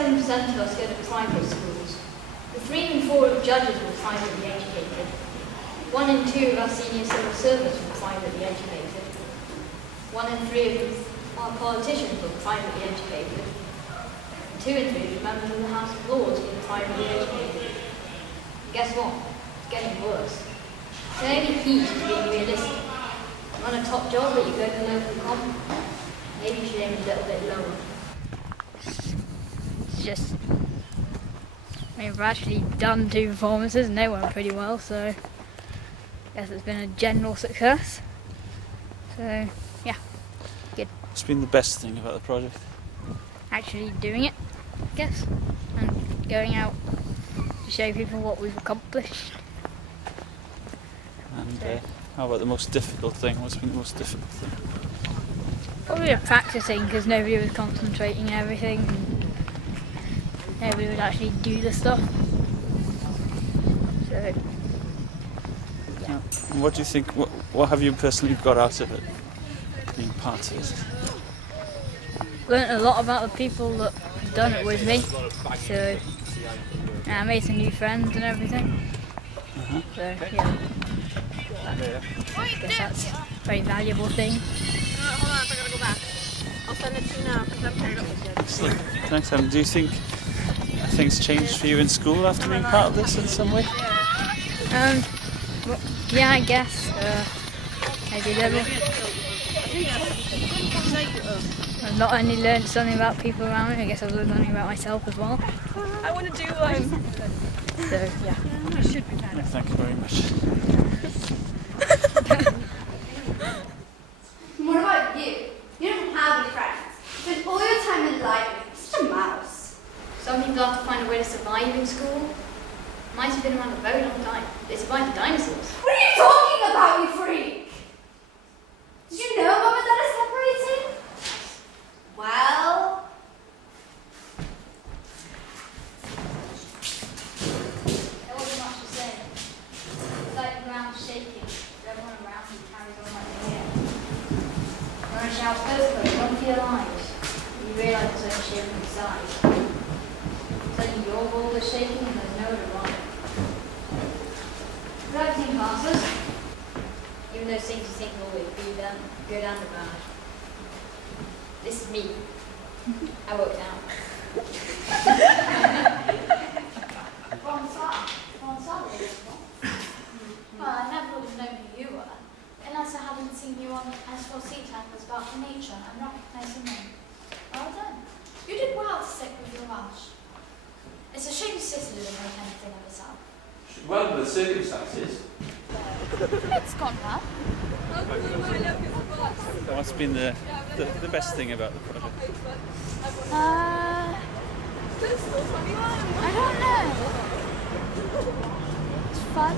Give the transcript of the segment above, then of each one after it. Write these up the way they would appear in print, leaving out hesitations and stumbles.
87% of us go to private schools. The 3 in 4 of judges were privately educated. 1 in 2 of our senior civil servants were privately educated. 1 in 3 of our politicians were privately educated. 2 in 3 of members of the House of Lords were privately educated. And guess what? It's getting worse. The only key to being realistic. You want a top job, but you go to local common. Maybe you should aim a little bit lower. It's just, we've actually done 2 performances and they went pretty well, so I guess it's been a general success. So, yeah, good. What's been the best thing about the project? Actually doing it, I guess, and going out to show people what we've accomplished. And how about the most difficult thing? What's been the most difficult thing? Probably practicing, because nobody was concentrating and everything. And nobody would actually do the stuff. So, yeah. And what do you think, what have you personally got out of it, being part of it? Learned a lot about the people that have done it with me. So, I made some new friends and everything. So, yeah. I guess that's a very valuable thing. Hold on, I gotta go back. I'll send it to you now because I'm paired up with you. Excellent. Thanks, Em. Do you think things changed for you in school after being part of this in some way? Well, yeah, I guess. I did everything. I've not only learned something about people around me, I guess I've learned something about myself as well. I want to do one. So, yeah. Thank you very much. What about you? You don't have any friends. You spend all your time in the library. You're such a mouse. Some people have to find a way to survive in school. Mice have been around a very long time. They survived the dinosaurs. What are you talking about, you freak? Did you know Mum and Dad are separated? Well... There wasn't much to say. It's like the ground shaking. Everyone around you carries on like the air. You're on a shout postcode, run for your lives. You realise it's only shaking inside. Suddenly your world is shaking and there's nowhere to run. Everything passes. Even though things you think will always be them, good and bad. This is me. I worked out. Well, I never would have known who you were, unless I hadn't seen you on S4C tablets about the nature and recognised your name. Well done. You did well to stick with your Welsh. It's a shame Cicely didn't make anything of herself. Well, the circumstances. It's gone well. What's been the best thing about the project? I don't know. It's fun.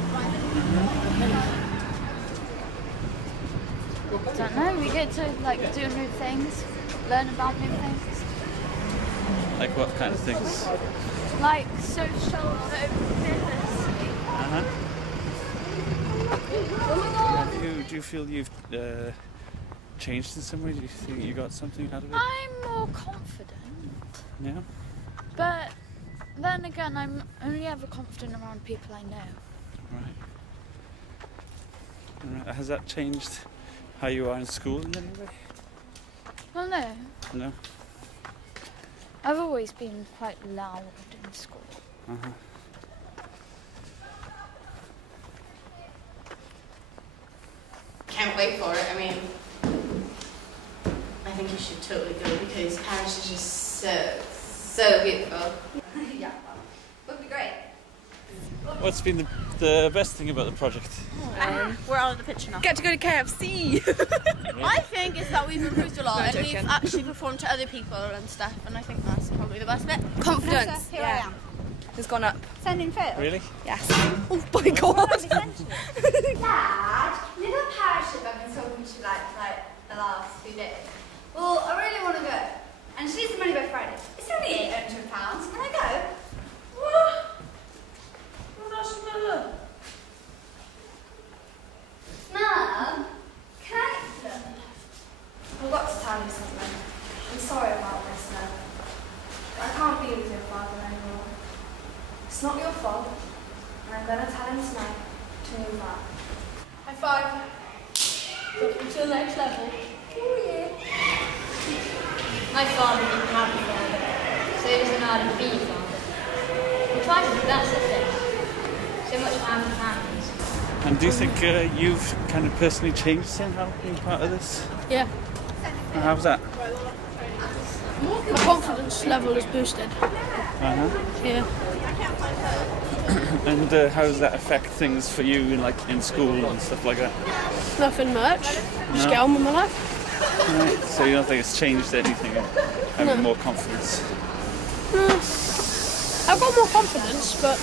I don't know, we get to like do new things, learn about new things. Like what kind of things? Like social literacy. Do you feel you've changed in some way? Do you think you got something out of it? I'm more confident. Yeah? But then again, I'm only ever confident around people I know. Right. Has that changed how you are in school in any way? Well, no. No? I've always been quite loud in school. Can't wait for it. I mean, I think you should totally go because Paris is just so beautiful. Yeah, would be great. What's been the best thing about the project? We're out of the picture now. Get to go to KFC. I think it's that we've improved a lot and we've actually performed to other people and stuff, and I think that's probably the best bit. Confidence. Here I am. Has gone up. Sending Phil. Really? Yes. Oh my god. Dad, you know that parachute I've been talking to like the last few days? Well, I really want to go. And she needs the money by Friday. It's only £800. Can I go? What? Well, that's another. Mum, can I? Look, I've got to tell you something. I'm sorry about this now. I can't be with you It's not your fault, and I'm going to tell him tonight to move on. High five. Got him to the next level. Oh yeah. My father didn't have a father, so he doesn't know how to be a father. We try to do that something. So much for having families. And do you think you've kind of personally changed somehow being part of this? Yeah. How's that? My confidence level is boosted. Uh-huh. Yeah. And how does that affect things for you in school and stuff like that? Nothing much. Just get on with my life. Right. So you don't think it's changed anything? Having more confidence? No. I've got more confidence, but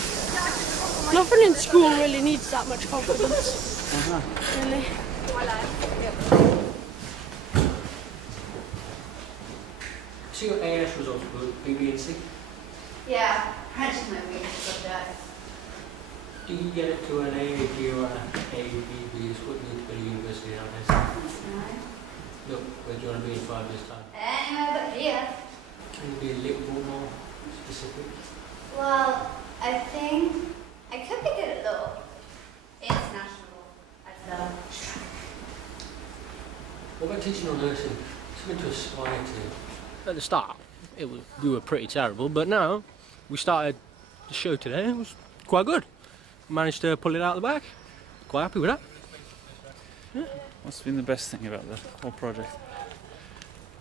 nothing in school really needs that much confidence. Uh-huh. Really. So your AS results were B, B and C? Yeah, French is my weakest subject. Do you get it to an A, a G or an A, B, B? This wouldn't need to go to university nowadays. No. Look, where do you want to be in 5 years' time? Anywhere but here. Can you be a little bit more specific? Well, I think I could be good at law. International. I'd love. What about teaching or nursing? Something to aspire to. At the start, we were pretty terrible, but now we started the show today. It was quite good. Managed to pull it out of the bag. Quite happy with that. Yeah. What's been the best thing about the whole project?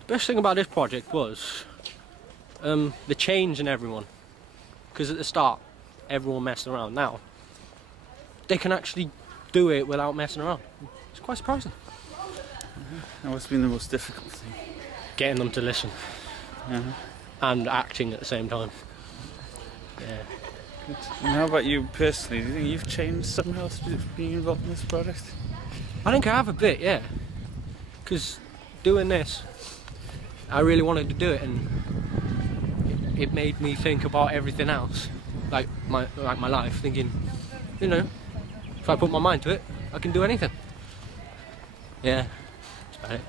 The best thing about this project was the change in everyone. Because at the start, everyone messed around. Now, they can actually do it without messing around. It's quite surprising. And what's been the most difficult thing? Getting them to listen. And acting at the same time. Yeah. Good. And how about you personally? Do you think you've changed somehow through being involved in this project? I think I have a bit, yeah. Because doing this, I really wanted to do it, and it made me think about everything else, like my life. Thinking, you know, if I put my mind to it, I can do anything. Yeah, that's about it.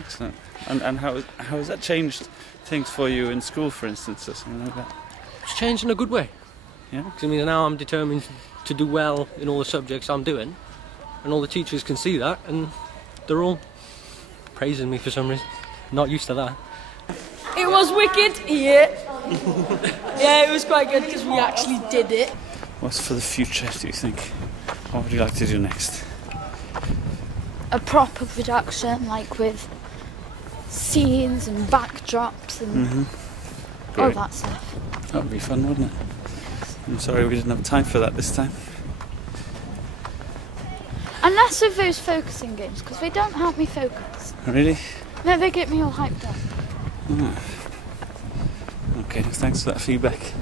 Excellent. And how has that changed things for you in school, for instance, or something like that? It's changed in a good way. Yeah. Because I mean, now I'm determined to do well in all the subjects I'm doing, and all the teachers can see that, and they're all praising me for some reason. Not used to that. It was wicked, yeah. Yeah, it was quite good because we actually did it. What's for the future, do you think? What would you like to do next? A proper production, like with scenes and backdrops and all that stuff. That would be fun, wouldn't it? I'm sorry we didn't have time for that this time. And less of those focusing games, because they don't help me focus. Really? No, they get me all hyped up. Okay, thanks for that feedback.